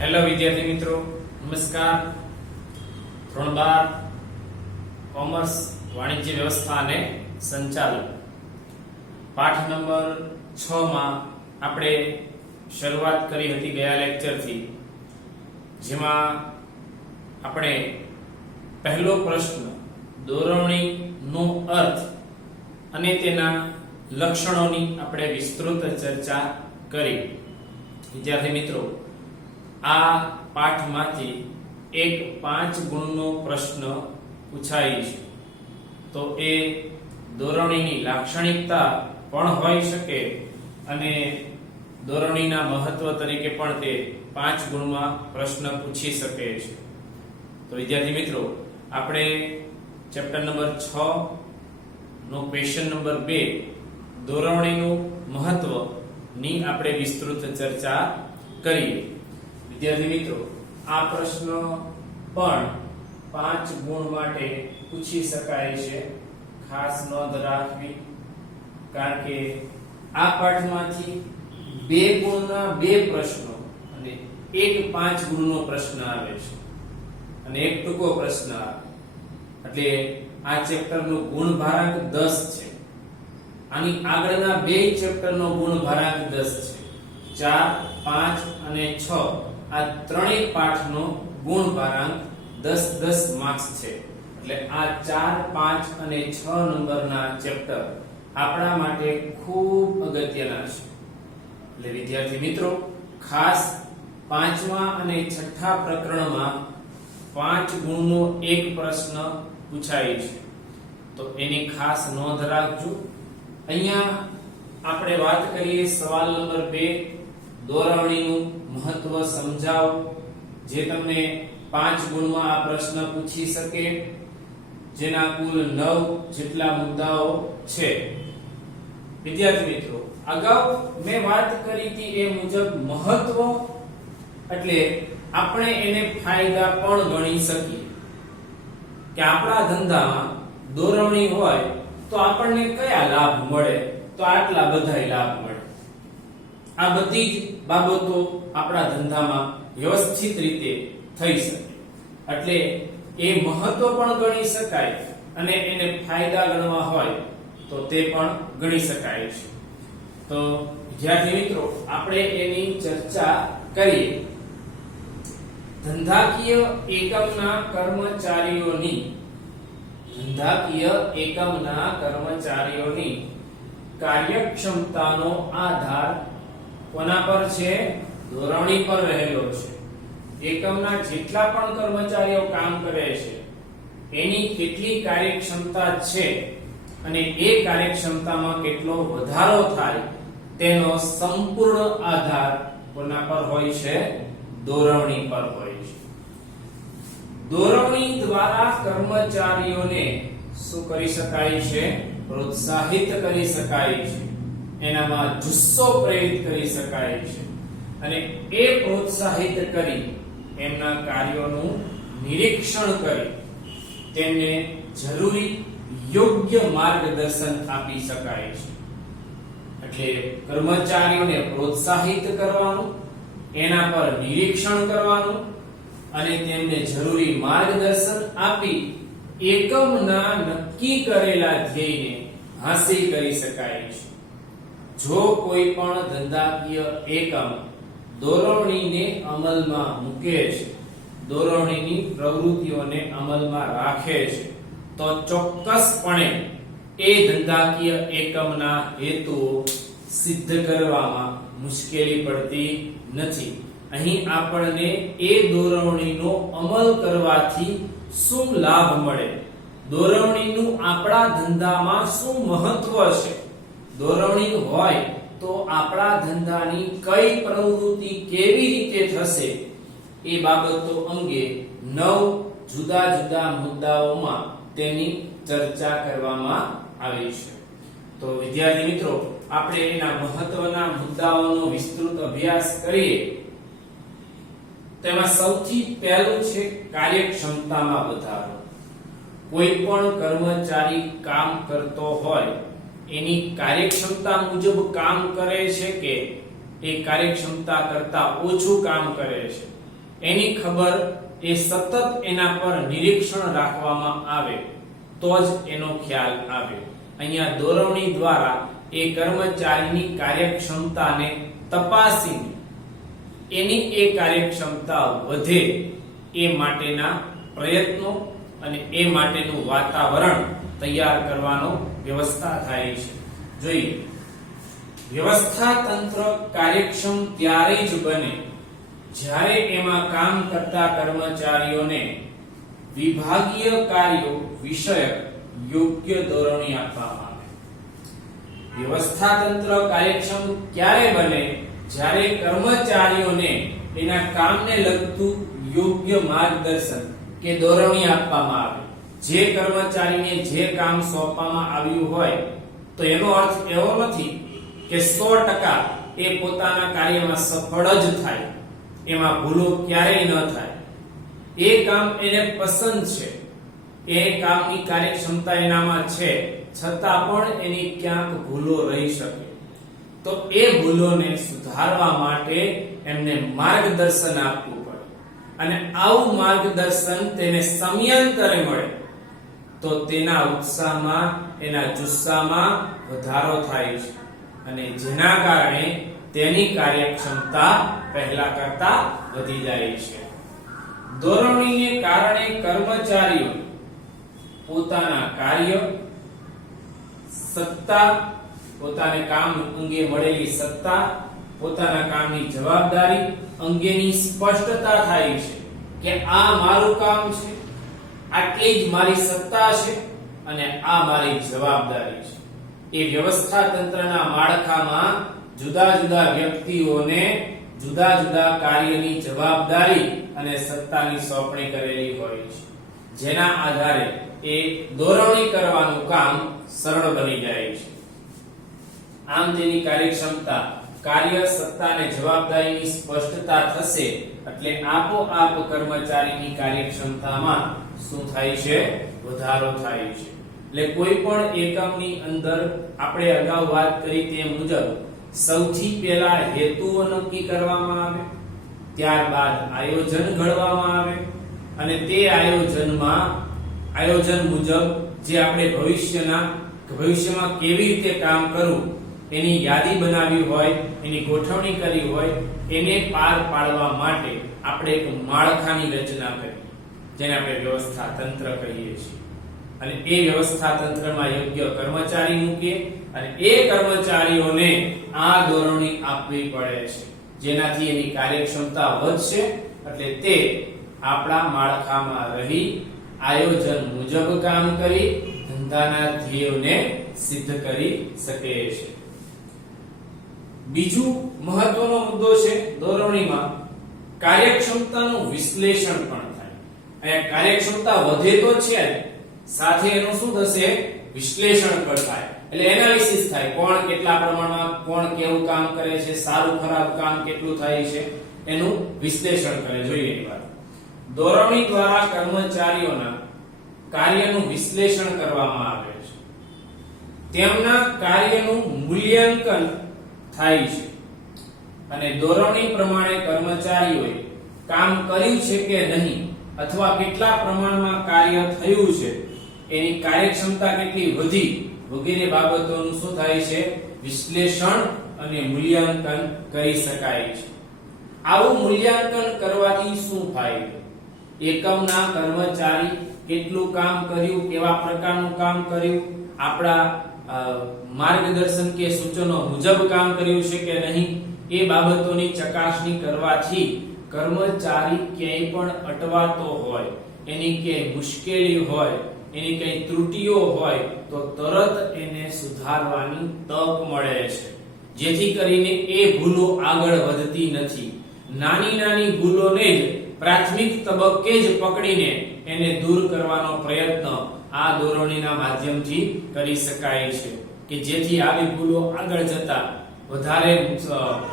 Hello વિદ્યાર્થી મિત્રો, નમસ્કાર. ધોરણ 12 કોમર્સ વાણિજ્ય વ્યવસ્થા અને સંચાલન પાઠ નંબર 6 માં આપણે શરૂઆત કરી હતી ગયા લેક્ચરથી, જેમાં આપણે પહેલો પ્રશ્ન દોરવણીનો અર્થ અને તેના લક્ષણોની આપણે વિસ્તૃત ચર્ચા કરી. વિદ્યાર્થી મિત્રો, આ પાઠમાંથી એક 5 ગુણનો પ્રશ્ન પૂછાય છે, તો એ દોરવણીની લાક્ષણિકતા પણ હોઈ શકે અને દોરવણીના મહત્વ તરીકે પણ તે 5 ગુણમાં પ્રશ્ન પૂછી શકે છે. તો વિદ્યાર્થી મિત્રો, આપણે ચેપ્ટર નંબર 6 નો ક્વેશ્ચન નંબર 2 દોરવણીનું મહત્વ ની આપણે વિસ્તૃત ચર્ચા કરીએ. વિદ્યાર્થી મિત્રો, આ પ્રશ્ન પણ 5 ગુણ માટે પૂછી શકાય છે. ખાસ નોંધ રાખવી, કારણ કે આ પાઠમાંથી 2 ગુણના 2 પ્રશ્નો અને એક 5 ગુણનો પ્રશ્ન આવે છે અને એક ટૂંકો પ્રશ્ન આવે. એટલે આ ચેપ્ટરનો ગુણ ભારાંક 10 છે. આની આગળના 2 ચેપ્ટરનો ગુણ ભારાંક 10 છે. 4, 5 અને 6 આ ત્રણેય પાઠનો ગુણ ભારાંક 10 માર્ક્સ છે. એટલે આ 4, 5 અને 6 નંબરના ચેપ્ટર આપણા માટે ખૂબ અગત્યના છે. એટલે વિદ્યાર્થી મિત્રો, ખાસ 5મા અને 6થા પ્રકરણમાં 5 ગુણનો એક પ્રશ્ન પૂછાય છે, તો એની ખાસ નોંધ રાખજો. અહીંયા આપણે વાત કરીએ સવાલ નંબર 2, દોરવણીનું મહત્વ સમજાવો, જે તમને 5 ગુણમાં આ પ્રશ્ન પૂછી શકે, જેના કુલ 9 જેટલા મુદ્દાઓ છે. વિદ્યાર્થી મિત્રો, અગાઉ મેં વાત કરી હતી એ મુજબ મહત્વ એટલે આપણે એને ફાયદા પણ ગણી શકીએ કે આપણા ધંધામાં દોરવણી હોય તો આપણને કયા લાભ મળે, તો આટલા બધા લાભ મળે. આ બધી જ બાબતો આપણા ધંધામાં વ્યવસ્થિત રીતે થઈ શકે. એટલે એ મહત્વ પણ ગણી શકાય અને એને ફાયદા ગણવા હોય તો તે પણ ગણી શકાય છે. તો વિદ્યાર્થી મિત્રો, આપણે એની ચર્ચા કરીએ. ધંધાકીય કર્મચારીઓની કાર્યક્ષમતાનો આધાર કોના પર છે? દોરવણી પર રહેલો છે. એકમના જેટલા પણ કર્મચારીઓ કામ કરે છે એની કેટલી કાર્યક્ષમતા છે અને એ કાર્યક્ષમતામાં કેટલો વધારો થાય તેનો સંપૂર્ણ આધાર કોના પર હોય છે? દોરવણી પર હોય છે. દોરવણી દ્વારા કર્મચારીઓને શું કરી શકાય છે? પ્રોત્સાહિત કરી શકાય છે. એનામાં જુસ્સો પ્રેરિત કરી શકાય છે અને એ પ્રોત્સાહિત કરી એમના કાર્યોનું નિરીક્ષણ કરી તેમને જરૂરી યોગ્ય માર્ગદર્શન આપી શકાય છે. એટલે કર્મચારીઓને પ્રોત્સાહિત કરવાનું, એના પર નિરીક્ષણ કરવાનું અને તેમને જરૂરી માર્ગદર્શન આપી એકમના નક્કી કરેલા ધ્યેયને હાંસલ કરી શકાય છે. જો કોઈ પણ ધંધાકીય એકમ દોરવણીને અમલમાં મૂકે છે, દોરવણીની પ્રવૃત્તિઓને અમલમાં રાખે છે, તો ચોક્કસપણે એ ધંધાકીય એકમના હેતુઓ સિદ્ધ કરવામાં મુશ્કેલી પડતી નથી. અહીં આપણને એ દોરવણીનો અમલ કરવાથી શું લાભ મળે, દોરવણીનું આપણા ધંધામાં શું મહત્વ છે, દોરવણી હોય તો આપણા ધંધાની કઈ પ્રવૃત્તિ કેવી રીતે થશે, એ બાબતો અંગે 9 જુદા જુદા મુદ્દાઓમાં તેની ચર્ચા કરવામાં આવી છે. તો વિદ્યાર્થી મિત્રો, આપણે એના મહત્વના મુદ્દાઓનો વિસ્તૃત અભ્યાસ કરીએ. તેમાં સૌથી પહેલું છે કાર્યક્ષમતામાં વધારો. કોઈ પણ કર્મચારી કામ કરતો હોય એની કાર્યક્ષમતા મુજબ કામ કરે છે કે એ કાર્યક્ષમતા કરતા ઓછું કામ કરે છે, એની ખબર એ સતત એના પર નિરીક્ષણ રાખવામાં આવે તો જ એનો ખ્યાલ આવે. અહીંયા દોરવણી દ્વારા એ કર્મચારીની કાર્યક્ષમતાને તપાસીને એની એ કાર્યક્ષમતા વધે એ માટેના પ્રયત્નો અને એ માટેનું વાતાવરણ તૈયાર કરવાનો વ્યવસ્થા થાય છે. જોઈએ, વ્યવસ્થા તંત્ર કાર્યક્ષમ ત્યારે જ બને જ્યારે એમાં કામ કરતા કર્મચારીઓને વિભાગીય કાર્યો વિષયક યોગ્ય દોરવણી આપવામાં આવે. વ્યવસ્થા તંત્ર કાર્યક્ષમ ક્યારે બને? જ્યારે કર્મચારીઓને એના કામને લગતું યોગ્ય માર્ગદર્શન કે દોરવણી આપવામાં આવે. જે કર્મચારીને જે કામ સોંપવામાં આવ્યું હોય તો એનો અર્થ એવો નથી કે 100% એ પોતાના કાર્યમાં સફળ જ થાય, એમાં ભૂલો ક્યારેય ન થાય. એ કામ એને પસંદ છે, એ કામની કાર્યક્ષમતા એનામાં છે, છતાં પણ એની ક્યાંક ભૂલો રહી શકે. તો એ ભૂલોને સુધારવા માટે એમને માર્ગદર્શન આપવું પડે અને આવું માર્ગદર્શન તેને સમયાંતરે મળે તો તેના ઉત્સાહમાં, એના જુસ્સામાં વધારો થાય છે અને જેના કારણે તેની કાર્યક્ષમતા પહેલા કરતા વધી જાય છે. દોરવણીને કારણે કર્મચારીઓ પોતાના કાર્ય, સત્તા, પોતાને કામ અંગે મળેલી સત્તા, પોતાના કામની જવાબદારી અંગેની સ્પષ્ટતા થાય છે કે આ મારું કામ છે, આટલી જ મારી સત્તા છે અને આ મારી જવાબદારી છે. એ વ્યવસ્થા તંત્રના માળખામાં જુદા જુદા વ્યક્તિઓને જુદા જુદા કાર્યની જવાબદારી અને સત્તાની સોંપણી કરેલી હોય છે, જેના આધારે એ દોરવણી કરવાનું કામ સરળ બની જાય છે. આમ તેની કાર્યક્ષમતા, કાર્ય, સત્તા અને જવાબદારીની સ્પષ્ટતા થશે એટલે આપોઆપ કર્મચારીની કાર્યક્ષમતામાં શું થાય છે? વધારો થાય છે. એટલે કોઈ પણ એકમની અંદર આપણે અગાઉ વાત કરી તે મુજબ સૌથી પહેલા હેતુઓ નક્કી કરવામાં આવે, ત્યારબાદ આયોજન ઘડવામાં આવે અને તે આયોજન મુજબ જે આપણે ભવિષ્યમાં કેવી રીતે કામ કરવું એની યાદી બનાવી હોય, એની ગોઠવણી કરી હોય, એને પાર પાડવા માટે આપણે એક માળખાની રચના કરી જેને આપણે વ્યવસ્થા તંત્ર કહીએ છીએ. અને એ વ્યવસ્થા તંત્રમાં યોગ્ય કર્મચારી મૂકીએ અને એ કર્મચારીઓને આ દોરવણી આપવી પડે છે, જેનાથી એની કાર્યક્ષમતા વધશે એટલે તે આપણા માળખામાં રહી આયોજન મુજબ કામ કરી ધંધાના ધ્યેયોને સિદ્ધ કરી શકે છે. બીજું મહત્વનો મુદ્દો છે દોરવણીમાં કાર્યક્ષમતાનું વિશ્લેષણ પણ થાય. અહીંયા કાર્યક્ષમતા વધે તો છે, સાથે એનું શું થશે? વિશ્લેષણ પણ થાય. એટલે એનાલિસિસ થાય, કોણ કેટલા પ્રમાણમાં, કોણ કેવું કામ કરે છે, સારું ખરાબ કામ કેટલું થાય છે, એનું વિશ્લેષણ કરે. જોઈએ એની વાત. દોરવણી દ્વારા કર્મચારીઓના કાર્યનું વિશ્લેષણ કરવામાં આવે છે, તેમના કાર્યનું મૂલ્યાંકન થાય છે અને દોરવણી પ્રમાણે કર્મચારીઓએ કામ કર્યું છે કે નહીં અથવા કેટલા પ્રમાણમાં કાર્ય થયું છે, એની કાર્યક્ષમતા કેટલી વધી વગેરે બાબતોનું શું થાય છે? વિશ્લેષણ અને મૂલ્યાંકન કરી શકાય છે. આવું મૂલ્યાંકન કરવાથી શું ફાયદો? એકમના કર્મચારી કેટલું કામ કર્યું, કેવા પ્રકારનું કામ કર્યું, આપણા માર્ગદર્શન કે સૂચનો મુજબ કામ કર્યું છે કે નહીં, એ બાબતોની ચકાસણી કરવાથી કર્મચારી ક્યાંય પણ અટવાતો હોય, એની ક્યાંય મુશ્કેલી હોય, એની કઈ ત્રુટીઓ હોય તો તરત એને સુધારવાની તક મળે છે, જેથી કરીને એ ભૂલો આગળ વધતી નથી. નાની નાની ભૂલોને જ પ્રાથમિક તબક્કે જ પકડીને એને દૂર કરવાનો પ્રયત્ન આ દોરવણીના માધ્યમથી કરી શકાય છે કે જેથી આવી ભૂલો આગળ જતા વધારે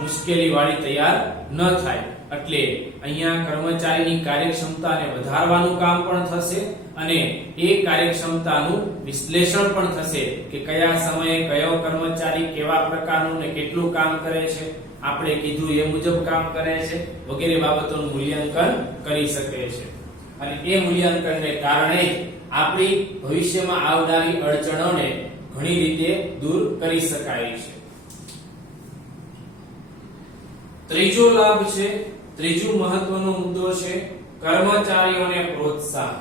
મુશ્કેલી વાળી તૈયાર ન થાય. એટલે અહીંયા કર્મચારીની કાર્યક્ષમતાને વધારવાનું કામ પણ થશે અને એ કાર્યક્ષમતાનું વિશ્લેષણ પણ થશે કે કયા સમયે કયો કર્મચારી કેવા પ્રકારનું ને કેટલું કામ કરે છે, આપણે કીધું એ મુજબ કામ કરે છે વગેરે બાબતોનું મૂલ્યાંકન કરી શકે છે. અને એ મૂલ્યાંકનને કારણે આપણી ભવિષ્યમાં આવનારી અડચણોને ઘણી રીતે દૂર કરી શકાય છે. ત્રીજો લાભ છે, ત્રીજો મહત્વનો મુદ્દો છે કર્મચારીઓને પ્રોત્સાહન.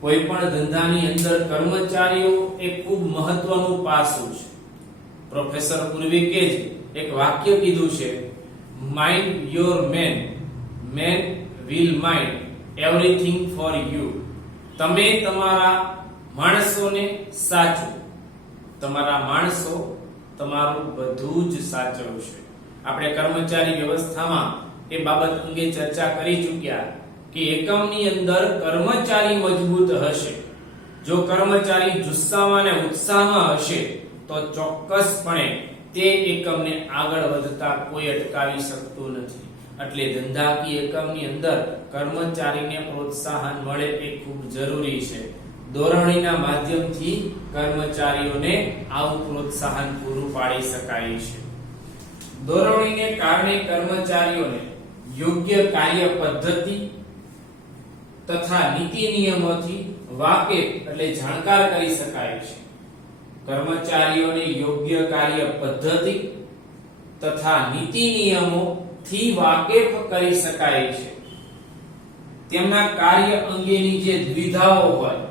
કોઈ પણ ધંધાની અંદર કર્મચારીઓ એક ખૂબ મહત્વનું પાસું છે. પ્રોફેસર પૂર્વિકે જ એક વાક્ય કીધું છે, mind your man, man will mind everything for you. તમે તમારા માણસોને સાચો, તમારા માણસો તમારું બધું જ સાચવશે. આપણે કર્મચારી વ્યવસ્થામાં એ બાબત અંગે ચર્ચા કરી ચૂક્યા કે એકમની અંદર કર્મચારી મજબૂત હશે, જો કર્મચારી જુસ્સામાં અને ઉત્સાહમાં હશે તો ચોક્કસપણે તે એકમને આગળ વધતા કોઈ અટકાવી શકતું નથી. એટલે ધંધાકીય એકમની અંદર કર્મચારીને પ્રોત્સાહન મળે એ ખૂબ જરૂરી છે. ધોરણીના માધ્યમથી કર્મચારીઓને આવું પ્રોત્સાહન પૂરું પાડી શકાય છે. ધોરણીને કારણે કર્મચારીઓને યોગ્ય કાર્ય પદ્ધતિ તથા નીતિ નિયમોથી વાકેફ એટલે જાણકાર કરી શકાય છે. કર્મચારીઓને યોગ્ય કાર્ય પદ્ધતિ તથા નીતિ નિયમોથી વાકેફ કરી શકાય છે. તેમના કાર્ય અંગેની જે દ્વિધાઓ હોય,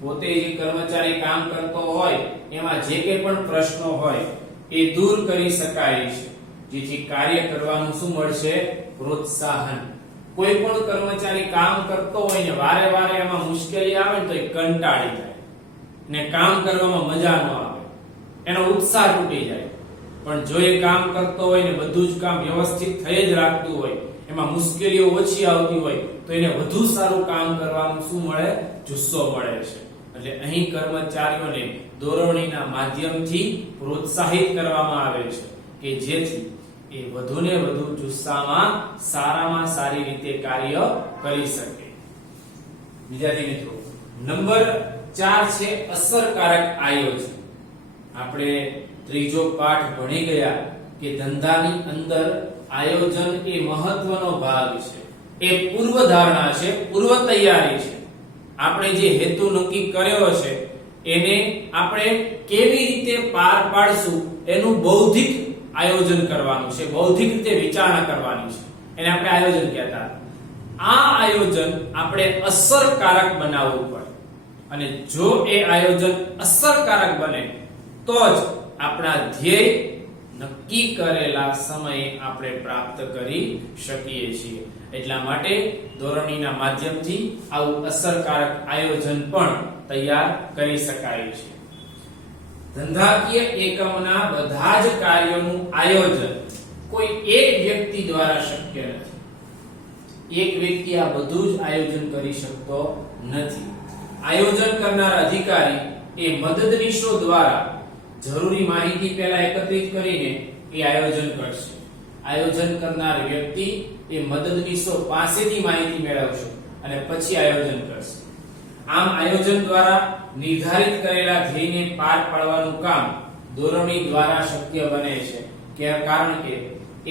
પોતે જે કર્મચારી કામ કરતો હોય એમાં જે કંઈ પણ પ્રશ્નો હોય એ દૂર કરી શકાય છે, જેથી કાર્ય કરવાનું શું મળશે? પ્રોત્સાહન. કોઈ પણ કર્મચારી કામ કરતો હોય ને વારે વારે એમાં મુશ્કેલી આવે ને તો એ કંટાળી જાય ને કામ કરવામાં મજા ન આવે, એનો ઉત્સાહ તૂટી જાય. પણ જો એ કામ કરતો હોય ને બધું જ કામ વ્યવસ્થિત થઈ જ રાખતું હોય, એમાં મુશ્કેલીઓ ઓછી આવતી હોય તો એને વધુ સારું કામ કરવાનું શું મળે? જુસ્સો મળે છે. એટલે અહીં કર્મચારીઓને ધોરણીના માધ્યમથી પ્રોત્સાહિત કરવામાં આવે છે કે જેથી એ વધુને વધુ જુસ્સામાં સારામાં સારી રીતે કાર્ય કરી શકે. વિદ્યાર્થી મિત્રો, નંબર 4 છે અસરકારક આયોજન. આપણે ત્રીજો પાઠ ભણી ગયા કે ધંધાની અંદર આયોજન એ મહત્વનો ભાગ છે, એ પૂર્વ ધારણા છે, પૂર્વ તૈયારી છે. આપણે જે હેતુ નક્કી કર્યો છે એને આપણે કેવી રીતે પાર પાડશું એનું બૌદ્ધિક આયોજન કરવાનું છે, બૌદ્ધિક રીતે વિચારણા કરવાની છે, એને આપણે આયોજન કહેતા. આ આયોજન આપણે અસરકારક બનાવવું પડે અને જો એ આયોજન અસરકારક બને તો જ આપણા ધ્યેય નક્કી કરેલા સમયે આપણે પ્રાપ્ત કરી શકીએ છીએ. એટલા માટે ધોરણીના માધ્યમથી આવું અસરકારક આયોજન પણ તૈયાર કરી શકાય છે. ધંધાકીય એકમના બધા જ કાર્યોનું આયોજન કોઈ એક વ્યક્તિ દ્વારા શક્ય નથી. એક વ્યક્તિ આ બધું જ આયોજન કરી શકતો નથી. આયોજન કરનાર અધિકારી એ મદદનીશો દ્વારા જરૂરી માહિતી પહેલા એકત્રિત કરીને એ આયોજન કરશે. આયોજન કરનાર વ્યક્તિ એ મદદનીશો પાસેથી માહિતી મેળવશે અને પછી આયોજન કરશે. આમ આયોજન દ્વારા નિર્ધારિત કરેલા ધ્યેયને પાર પાડવાનું કામ ધોરણી દ્વારા શક્ય બને છે, કારણ કે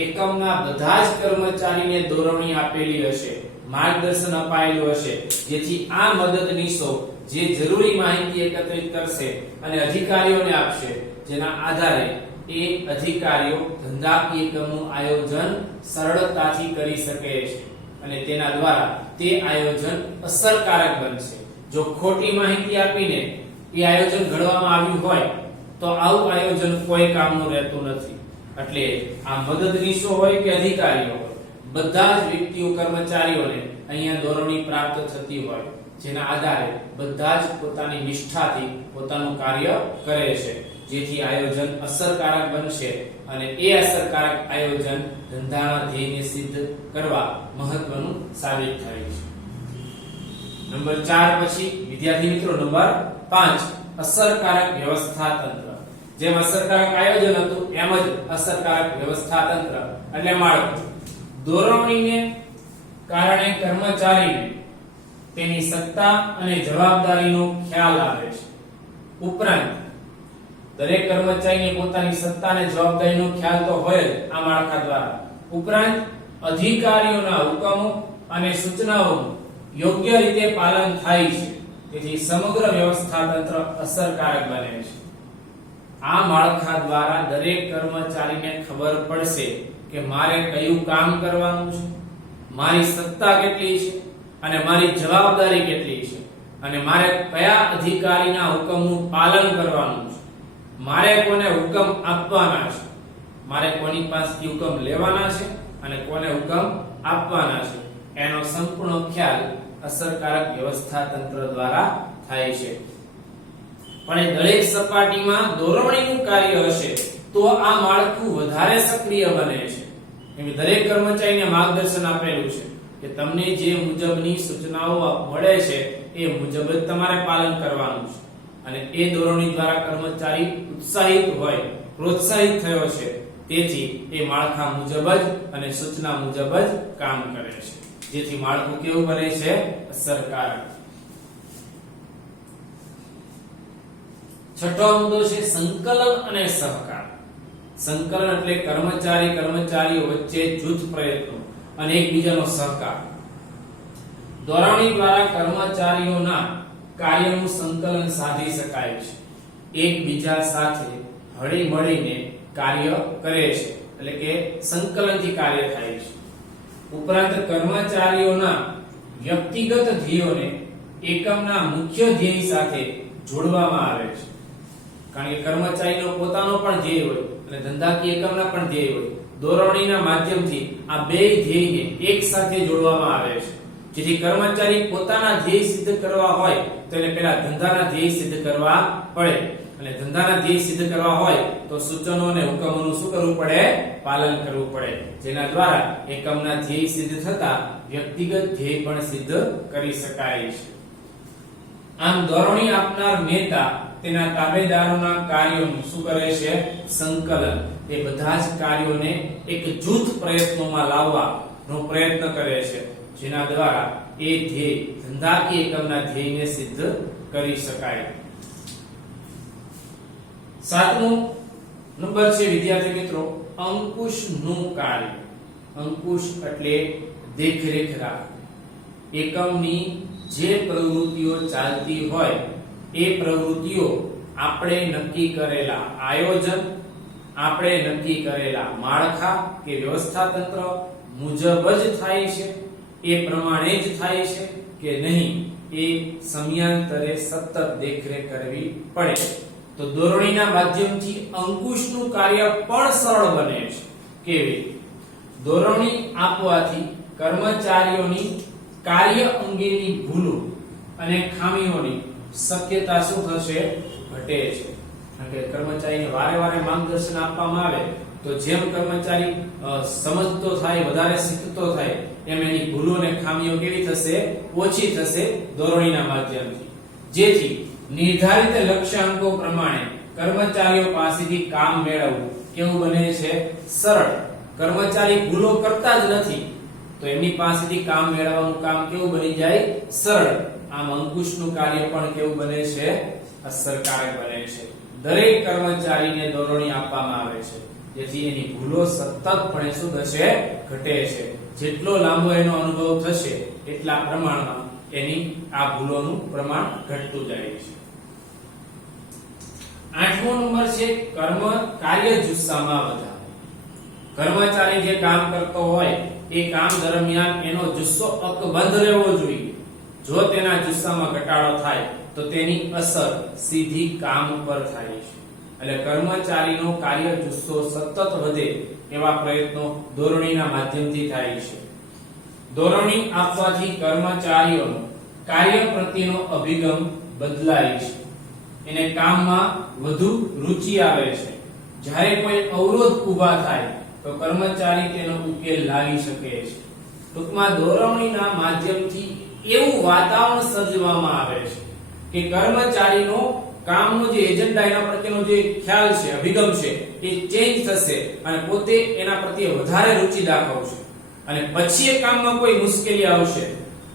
એકમના બધા જ કર્મચારીને ધોરણી આપેલી હશે, માર્ગદર્શન અપાયેલું હશે, જેથી આ મદદનીશો જે જરૂરી માહિતી એકત્રિત કરશે અને અધિકારીઓને આપશે, જેના આધારે એ અધિકારીઓ ધંધાકીય એકમનું આયોજન સરળતાથી કરી શકે છે અને તેના દ્વારા તે આયોજન અસરકારક બનશે. જો ખોટી માહિતી આપીને એ આયોજન ઘડવામાં આવ્યું હોય તો આવું આયોજન કોઈ કામનું રહેતું નથી. એટલે આ મદદનીશો હોય કે અધિકારીઓ હોય, બધા જ વ્યક્તિઓ કર્મચારીઓને અહીંયા ધોરણી પ્રાપ્ત થતી હોય, જેના આધારે બધા જ પોતાની નિષ્ઠાથી પોતાનું કાર્ય કરે છે, જેથી આયોજન અસરકારક બનશે અને એ અસરકારક આયોજન ધંધાના ધ્યેયને સિદ્ધ કરવા મહત્વનું સાબિત થાય છે. નંબર 4 પછી વિદ્યાર્થી મિત્રો નંબર 5 અસરકારક વ્યવસ્થા તંત્ર. જેમ અસરકારક આયોજન હતું એમ જ અસરકારક વ્યવસ્થા તંત્ર એટલે માળખું. દોરવણીને કારણે કર્મચારીને તેની સત્તા અને જવાબદારીનો ખ્યાલ આવે છે. ઉપરાંત દરેક કર્મચારીને પોતાની સત્તા અને જવાબદારીનો ખ્યાલ તો હોય જ આ માળખા દ્વારા. ઉપરાંત અધિકારીઓના હુકમો અને સૂચનાઓનું યોગ્ય રીતે પાલન થાય છે. તેથી સમગ્ર વ્યવસ્થા તંત્ર અસરકારક બને છે. આ માળખા દ્વારા દરેક કર્મચારીને ખબર પડશે કે મારે કયું કામ કરવાનું છે, મારી સત્તા કેટલી છે અને મારી જવાબદારી કેટલી છે, અને મારે કયા અધિકારીના હુકમનું પાલન કરવાનું છે, મારે કોને હુકમ આપવાના છે, મારે કોની પાસેથી હુકમ લેવાના છે અને કોને હુકમ આપવાના છે, એનો સંપૂર્ણ ખ્યાલ અસરકારક વ્યવસ્થા તંત્ર દ્વારા થાય છે. પણ એ દરેક સપાટીમાં દોરવણીનું કાર્ય હશે તો આ માળખું વધારે સક્રિય બને છે. એમ દરેક કર્મચારીને માર્ગદર્શન આપેલું છે કે તમને જે મુજબની સૂચનાઓ મળે છે એ મુજબ જ તમારે પાલન કરવાનું છે. અને એ દોરવણી દ્વારા કર્મચારી ઉત્સાહિત હોય, પ્રોત્સાહિત થયો છે, તેથી એ માળખા મુજબ જ અને સૂચના મુજબ જ કામ કરે છે. જેથી માળખું કેવું બને છે? અસરકારક. છઠ્ઠો મુદ્દો છે સંકલન અને સહકાર. સંકલન એટલે કર્મચારીઓ વચ્ચે જૂથ પ્રયત્નો અને એકબીજાનો સહકાર. દોરવણી દ્વારા કર્મચારીઓના કાર્યનું સંકલન સાધી શકાય છે. એકબીજા સાથે હળી મળીને કાર્ય કરે છે, એટલે કે સંકલનથી કાર્ય થાય છે. ઉપરાંત કર્મચારીઓના વ્યક્તિગત ધ્યેયોને એકમના મુખ્ય ધ્યેય સાથે જોડવામાં આવે છે. કારણ કે કર્મચારીનો પોતાનો પણ ધ્યેય હોય અને ધંધાકીય એકમના પણ ધ્યેય હોય. દોરવણીના માધ્યમથી આ બે ધ્યેયને એક સાથે જોડવામાં આવે છે. જેથી કર્મચારી પોતાના ધ્યેય સિદ્ધ કરવા હોય તો એને પહેલા ધંધાના ધ્યેય સિદ્ધ કરવા પડે, અને ધંધાના ધ્યેય સિદ્ધ કરવા હોય તો સૂચનો અને હુકમોનું શું કરવું પડે? પાલન કરવું પડે. જેના દ્વારા એકમના ધ્યેય સિદ્ધ થતા વ્યક્તિગત ધ્યેય પણ સિદ્ધ કરી શકાય છે. આમ દોરવણી આપનાર નેતા તેના તાબેદારોના કાર્યોનું શું કરે છે? સંકલન. એ બધા જ કાર્યોને એક જૂથ પ્રયત્નોમાં લાવવાનો પ્રયત્ન કરે છે, જેના દ્વારા એ ધ્યેય ધંધાકીય એકમના ધ્યેયને સિદ્ધ કરી શકાય. સાતમો નંબર છે વિદ્યાર્થી મિત્રો અંકુશનું કાર્ય. અંકુશ એટલે દેખરેખ રાખવી. એકમની જે પ્રવૃત્તિઓ ચાલતી હોય એ પ્રવૃત્તિઓ આપણે નક્કી કરેલા આયોજન, આપણે નક્કી કરેલા માળખા કે વ્યવસ્થા તંત્ર મુજબ જ થાય છે, એ પ્રમાણે જ થાય છે કે નહીં, એ સમયાંતરે સતત દેખરેખ કરવી પડે. તો દોરવણીના માધ્યમથી અંકુશનું કાર્ય પણ સરળ બને છે. કેવી? દોરવણી આપવાથી કર્મચારીઓની કાર્ય અંગેની ભૂલો અને ખામીઓની શક્યતા શું થશે? ઘટે છે. કારણ કે કર્મચારીને વારે માર્ગદર્શન આપવામાં આવે તો જેમ કર્મચારી સમજતો થાય, વધારે શીખતો થાય, એમ એની ભૂલો અને ખામીઓ કેવી થશે? ઓછી થશે દોરવણીના માધ્યમથી. જેથી નિર્ધારિત લક્ષ્યાંકો પ્રમાણે કર્મચારીઓ પાસેથી કામ મેળવવું કેવું બને છે? સરળ. કર્મચારી ભૂલો કરતા જ નથી તો એમની પાસેથી કામ મેળવવાનું કામ કેવું બની જાય? સરળ. આમ અંકુશનું કાર્ય પણ કેવું બને છે? અસરકારક બને છે. દરેક કર્મચારીને દોરવણી આપવામાં આવે છે જેથી એની ભૂલો સતતપણે શું થશે? ઘટે છે. જેટલો લાંબો એનો અનુભવ થશે એટલા પ્રમાણમાં એની આ ભૂલોનું પ્રમાણ ઘટતું જાય છે. આઠમો નંબર છે કાર્ય જુસ્સામાં વધારો. કર્મચારી જે કામ કરતો હોય એ કામ દરમિયાન એનો જુસ્સો અકબંધ રહેવો જોઈએ. જો તેના જુસ્સામાં ઘટાડો થાય તો તેની અસર સીધી કામ પર થાય છે. એટલે કર્મચારીનો કાર્ય જુસ્સો સતત વધે એવા પ્રયત્નો દોરવણીના માધ્યમથી થાય છે. દોરવણી આપવાથી કર્મચારીઓનો કાર્ય પ્રત્યેનો અભિગમ બદલાય છે. એને કામમાં વધુ રુચિ આવે છે. જ્યારે કોઈ અવરોધ ઊભા થાય તો કર્મચારી તેનો ઉકેલ લાવી શકે છે. ટૂંકમાં દોરવણીના માધ્યમથી એવું વાતાવરણ સર્જવામાં આવે છે કે કર્મચારીનો કામનો જે એજન્ડા એના પ્રત્યેનો જે ખ્યાલ છે, અભિગમ છે એ ચેન્જ થશે અને પોતે એના પ્રત્યે વધારે રુચિ દાખવશે અને પછી એ કામમાં કોઈ મુશ્કેલી આવશે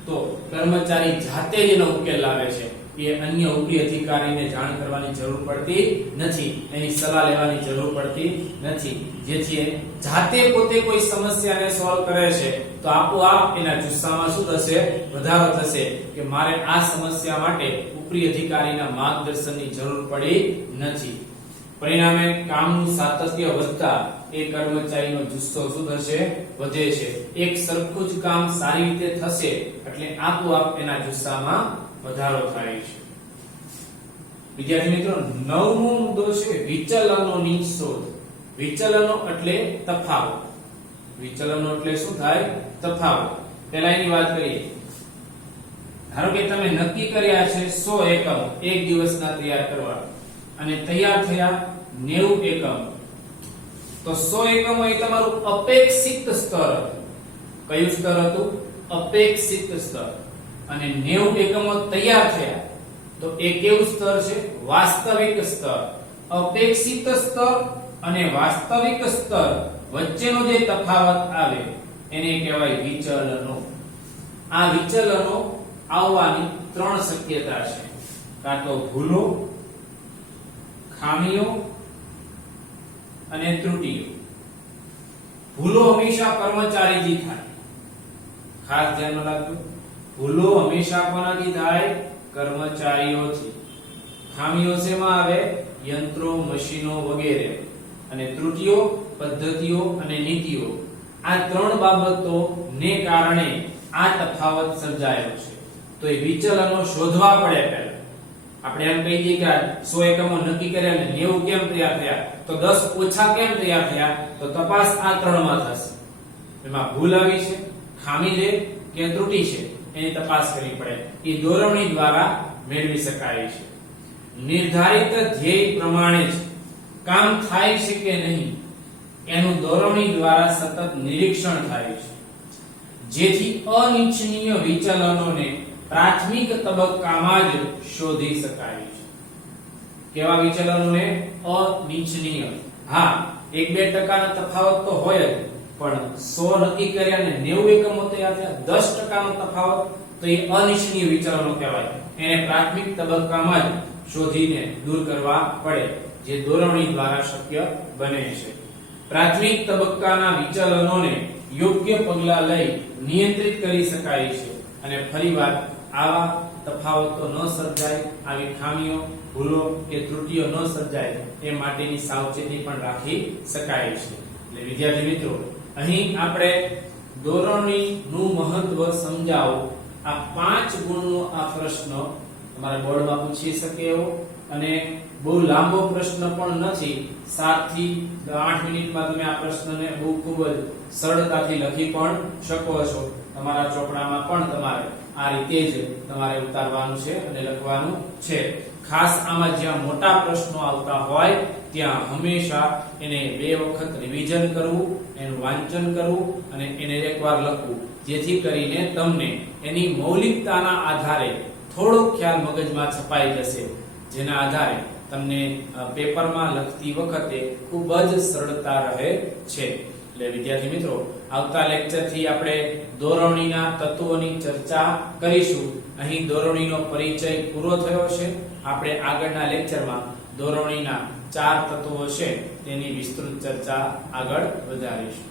તો કર્મચારી જાતે જ એનો ઉકેલ લાવે છે. એ અન્ય ઉપરી અધિકારીને જાણ કરવાની જરૂર પડતી નથી, એની સલાહ લેવાની જરૂર પડતી નથી. જેથી જાતે પોતે કોઈ સમસ્યાને સોલ્વ કરે છે તો આપોઆપ એના જુસ્સામાં શું થશે? વધારો થશે કે મારે આ સમસ્યા માટે ઉપરી અધિકારીના માર્ગદર્શનની જરૂર પડી નથી. પરિણામે કામનું સાતત્ય વધતા એ કર્મચારીનો જુસ્સો શું થશે? વધે છે. એક સરખું જ કામ સારી રીતે થશે એટલે આપોઆપ એના જુસ્સામાં વધારો થાય છે. વિદ્યાર્થી મિત્રો, 9મો મુદ્દો છે વિચલનોની શોધ. વિચલનો એટલે તફાવત. વિચલનો એટલે શું થાય? તફાવત. પહેલા એની વાત કરીએ. ધારો કે તમે નક્કી કર્યા છે 100 એકમ એક દિવસના તૈયાર કરવા અને તૈયાર થયા 90 એકમ. તો 100 એકમો એ તમારું અપેક્ષિત સ્તર હતું. કયું સ્તર હતું? અપેક્ષિત સ્તર. અને 90 એકમો તૈયાર થયા તો એ કેવું સ્તર છે? વાસ્તવિક સ્તર. અપેક્ષિત સ્તર અને વાસ્તવિક સ્તર વચ્ચેનો જે તફાવત આવે એને કહેવાય વિચલનો. આ વિચલનો આવવાની 3 શક્યતા છે. કાં તો ભૂલો, ખામીઓ અને ત્રુટીઓ. ભૂલો હંમેશા કર્મચારીથી થાય. ખાસ ધ્યાનમાં રાખજો. ભૂલો હંમેશા કોનાથી થાય? કર્મચારીઓથી. ખામીઓ શેમાં આવે? યંત્રો, મશીનો વગેરે. અને ત્રુટીઓ પદ્ધતિઓ અને નીતિઓ. આ 3 બાબતોને કારણે આ તફાવત સર્જાયો છે. તો એ વિચલનો શોધવા પડે. પહેલા આપણે એમ કહી દઈએ કે 100 એકમો નક્કી કર્યા ને 90 કેમ તૈયાર થયા, તો 10 ઓછા કેમ તૈયાર થયા? તો તપાસ આ 3 માં થશે. એમાં ભૂલ આવી છે, ખામી છે કે ત્રુટી છે એની તપાસ કરવી પડે. એ દોરવણી દ્વારા મેળવી શકાય છે. નિર્ધારિત ધ્યેય પ્રમાણે જ કામ થાય છે કે નહીં એનું દોરવણી દ્વારા સતત નિરીક્ષણ થાય છે. જેથી અનિચ્છનીય વિચલનોને પ્રાથમિક તબક્કામાં જ શોધી શકાય છે. કેવા વિચલનોને? અનિચ્છનીય. હા, 1-2% તફાવત તો હોય જ, પણ 100 નક્કી કર્યા અને 90 એકમો તૈયાર થયા, 10% તફાવત, તો એ અનિચ્છનીય વિચલનો કહેવાય. એને પ્રાથમિક તબક્કામાં જ શોધીને દૂર કરવા પડે, જે દોરવણી દ્વારા શક્ય બને છે. પ્રાથમિક તબક્કાના વિચલનોને યોગ્ય પગલાં લઈ નિયંત્રિત કરી શકાય છે અને ફરીવાર આવા તફાવતો ન સર્જાય, આવી ખામીઓ, ભૂલો કે ત્રુટીઓ ન સર્જાય એ માટેની સાવચેતી પણ રાખી શકાય છે. એટલે વિદ્યાર્થી મિત્રો, અહીં આપણે દોરવણીનું મહત્વ સમજાવો. આ 5 ગુણનો આ પ્રશ્ન તમારા બોર્ડમાં પૂછી શકે એવો અને બહુ લાંબો પ્રશ્ન પણ નથી. 7 થી 8 મિનિટમાં તમે આ પ્રશ્નને બહુ ખૂબ જ સરળતાથી લખી પણ શકો છો. તમારા ચોપડામાં પણ તમારે આ રીતે જ તમારે ઉતારવાનું છે અને લખવાનું છે. ખાસ આમાં જ્યાં મોટા પ્રશ્નો આવતા હોય ત્યાં હંમેશા એને 2 વખત રિવિઝન કરવું, એનું વાંચન કરવું અને એને એકવાર લખવું, જેથી કરીને તમને એની મૌલિકતાના આધારે થોડો ખ્યાલ મગજમાં છપાઈ જશે, જેના આધારે તમને પેપરમાં લખતી વખતે ખૂબ જ સરળતા રહે છે. એટલે વિદ્યાર્થી મિત્રો, આવતા લેક્ચરથી આપણે દોરવણીના તત્વોની ચર્ચા કરીશું. અહીં દોરવણીનો પરિચય પૂરો થયો છે. આપણે આગળના લેક્ચરમાં દોરવણીના 4 તત્વો છે તેની વિસ્તૃત ચર્ચા આગળ વધારીશું.